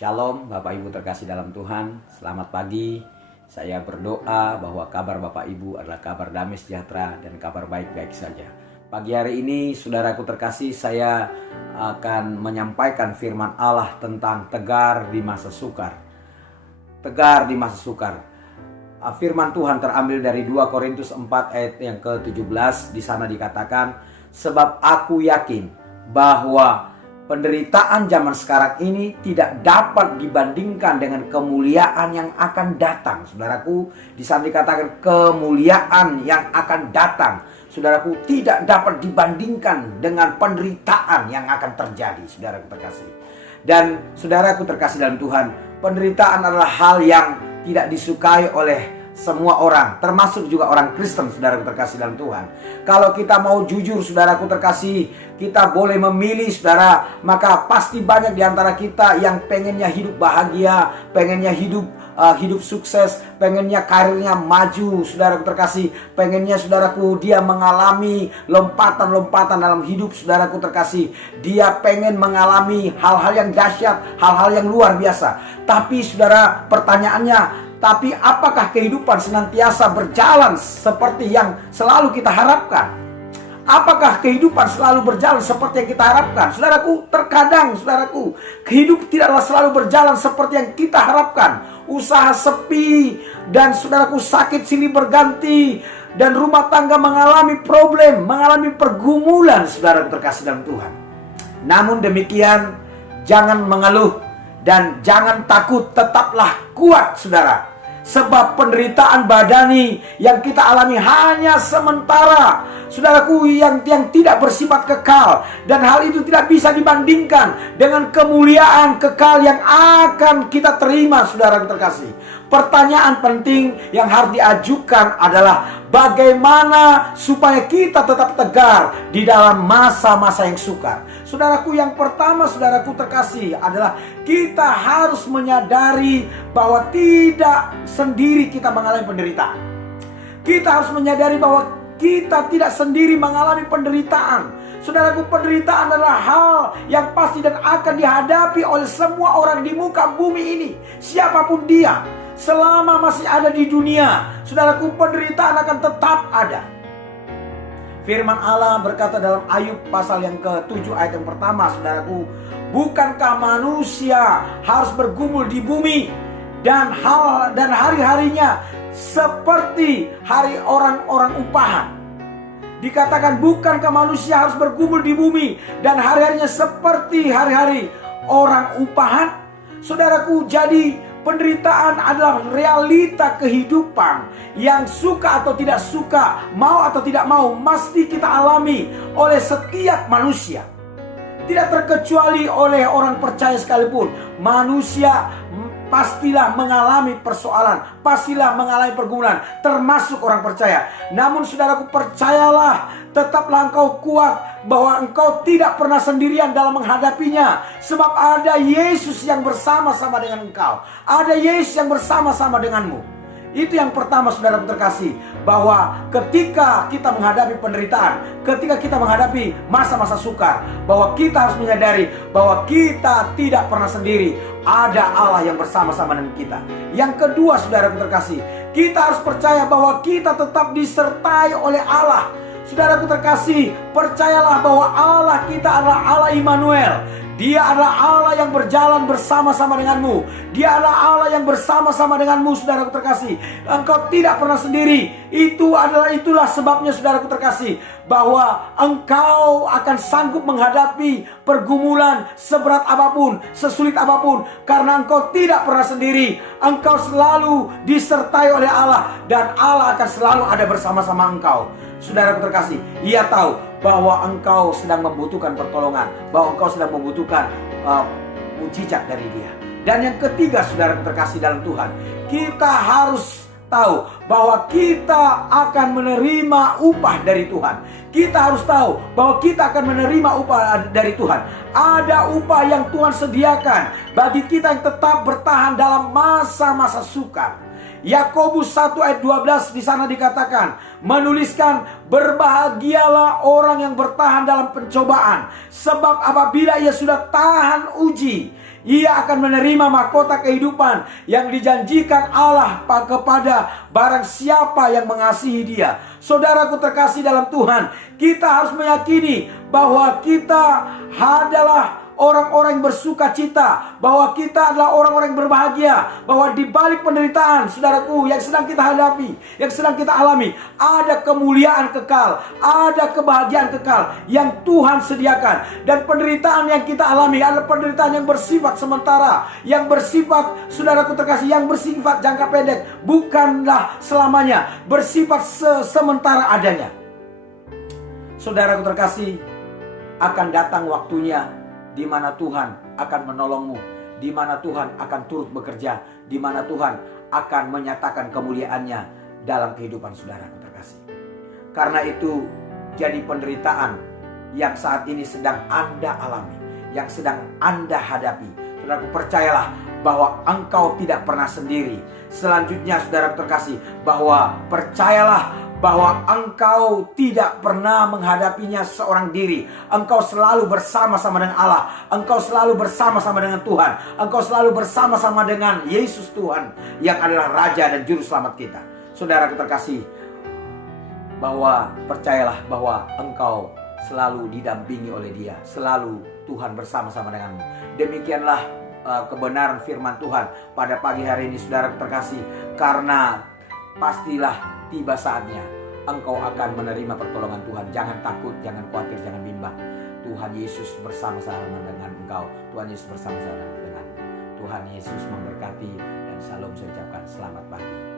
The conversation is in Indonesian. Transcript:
Shalom Bapak Ibu terkasih dalam Tuhan. Selamat pagi. Saya berdoa bahwa kabar Bapak Ibu adalah kabar damai sejahtera dan kabar baik-baik saja. Pagi hari ini saudaraku terkasih, saya akan menyampaikan firman Allah tentang tegar di masa sukar. Tegar di masa sukar. Firman Tuhan terambil dari 2 Korintus 4 ayat yang ke-17. Di sana dikatakan, sebab aku yakin bahwa penderitaan zaman sekarang ini tidak dapat dibandingkan dengan kemuliaan yang akan datang. Saudaraku, di sana dikatakan kemuliaan yang akan datang. Saudaraku, tidak dapat dibandingkan dengan penderitaan yang akan terjadi, saudaraku terkasih. Dan saudaraku terkasih dalam Tuhan, penderitaan adalah hal yang tidak disukai oleh semua orang, termasuk juga orang Kristen, saudaraku terkasih dalam Tuhan. Kalau kita mau jujur, saudaraku terkasih, kita boleh memilih, saudara. Maka pasti banyak di antara kita yang pengennya hidup bahagia, pengennya hidup sukses, pengennya karirnya maju, saudaraku terkasih. Pengennya, saudaraku, dia mengalami lompatan-lompatan dalam hidup, saudaraku terkasih. Dia pengen mengalami hal-hal yang dahsyat, hal-hal yang luar biasa. Tapi saudara, pertanyaannya, tapi apakah kehidupan senantiasa berjalan seperti yang selalu kita harapkan? Apakah kehidupan selalu berjalan seperti yang kita harapkan? Saudaraku, terkadang, saudaraku, kehidupan tidaklah selalu berjalan seperti yang kita harapkan. Usaha sepi, dan saudaraku sakit silih berganti, dan rumah tangga mengalami problem, mengalami pergumulan, saudaraku terkasih dalam Tuhan. Namun demikian, jangan mengeluh dan jangan takut, tetaplah kuat, saudara. Sebab penderitaan badani yang kita alami hanya sementara, saudaraku, yang tidak bersifat kekal. Dan hal itu tidak bisa dibandingkan dengan kemuliaan kekal yang akan kita terima, saudara terkasih. Pertanyaan penting yang harus diajukan adalah bagaimana supaya kita tetap tegar di dalam masa-masa yang sukar. Saudaraku, yang pertama, saudaraku terkasih, adalah kita harus menyadari bahwa tidak sendiri kita mengalami penderitaan. Kita harus menyadari bahwa kita tidak sendiri mengalami penderitaan. Saudaraku, penderitaan adalah hal yang pasti dan akan dihadapi oleh semua orang di muka bumi ini, siapapun dia. Selama masih ada di dunia, saudaraku, penderitaan akan tetap ada. Firman Allah berkata dalam Ayub pasal yang ke-7 ayat yang pertama, saudaraku, bukankah manusia harus bergumul di bumi dan hari-harinya seperti hari orang-orang upahan? Dikatakan, bukankah manusia harus bergumul di bumi dan hari-harinya seperti hari-hari orang upahan? Saudaraku, jadi penderitaan adalah realita kehidupan yang suka atau tidak suka, mau atau tidak mau, mesti kita alami oleh setiap manusia. Tidak terkecuali oleh orang percaya sekalipun. Manusia pastilah mengalami persoalan, pastilah mengalami pergumulan, termasuk orang percaya. Namun saudaraku, percayalah, tetaplah engkau kuat, bahwa engkau tidak pernah sendirian dalam menghadapinya. Sebab ada Yesus yang bersama-sama dengan engkau. Ada Yesus yang bersama-sama denganmu. Itu yang pertama, saudara terkasih, bahwa ketika kita menghadapi penderitaan, ketika kita menghadapi masa-masa sukar, bahwa kita harus menyadari bahwa kita tidak pernah sendiri. Ada Allah yang bersama-sama dengan kita. Yang kedua, saudara terkasih, kita harus percaya bahwa kita tetap disertai oleh Allah. Saudaraku terkasih, percayalah bahwa Allah kita adalah Allah Immanuel. Dia adalah Allah yang berjalan bersama-sama denganmu. Dia adalah Allah yang bersama-sama denganmu, saudaraku terkasih. Engkau tidak pernah sendiri. Itulah sebabnya, saudaraku terkasih, bahwa engkau akan sanggup menghadapi pergumulan seberat apapun, sesulit apapun, karena engkau tidak pernah sendiri. Engkau selalu disertai oleh Allah, dan Allah akan selalu ada bersama-sama engkau. Saudaraku terkasih, Ia tahu bahwa engkau sedang membutuhkan pertolongan, bahwa engkau sedang membutuhkan mujizat dari Dia. Dan yang ketiga, saudaraku terkasih dalam Tuhan, kita harus tahu bahwa kita akan menerima upah dari Tuhan. Kita harus tahu bahwa kita akan menerima upah dari Tuhan. Ada upah yang Tuhan sediakan bagi kita yang tetap bertahan dalam masa-masa sukar. Yakobus 1 ayat 12 di sana dikatakan, menuliskan, berbahagialah orang yang bertahan dalam pencobaan, sebab apabila ia sudah tahan uji, Ia akan menerima mahkota kehidupan yang dijanjikan Allah kepada barang siapa yang mengasihi Dia. Saudaraku terkasih dalam Tuhan, kita harus meyakini bahwa kita adalah orang-orang yang bersuka cita, bahwa kita adalah orang-orang yang berbahagia, bahwa di balik penderitaan, saudaraku, yang sedang kita hadapi, yang sedang kita alami, ada kemuliaan kekal, ada kebahagiaan kekal yang Tuhan sediakan. Dan penderitaan yang kita alami adalah penderitaan yang bersifat sementara, yang bersifat, saudaraku terkasih, yang bersifat jangka pendek, bukanlah selamanya, bersifat sementara adanya. Saudaraku terkasih, akan datang waktunya di mana Tuhan akan menolongmu, di mana Tuhan akan turut bekerja, di mana Tuhan akan menyatakan kemuliaannya dalam kehidupan saudaraku terkasih. Karena itu, jadi penderitaan yang saat ini sedang Anda alami, yang sedang Anda hadapi, saudaraku, percayalah bahwa engkau tidak pernah sendiri. Selanjutnya, saudaraku terkasih, bahwa percayalah bahwa engkau tidak pernah menghadapinya seorang diri. Engkau selalu bersama-sama dengan Allah. Engkau selalu bersama-sama dengan Tuhan. Engkau selalu bersama-sama dengan Yesus Tuhan, yang adalah Raja dan Juru Selamat kita. Saudaraku terkasih, bahwa percayalah bahwa engkau selalu didampingi oleh Dia. Selalu Tuhan bersama-sama denganmu. Demikianlah kebenaran firman Tuhan pada pagi hari ini, saudaraku terkasih. Karena pastilah tiba saatnya engkau akan menerima pertolongan Tuhan. Jangan takut, jangan khawatir, jangan bimbang. Tuhan Yesus bersama-sama dengan engkau. Tuhan Yesus bersama-sama dengan Tuhan Yesus memberkati, dan salam saya ucapkan selamat pagi.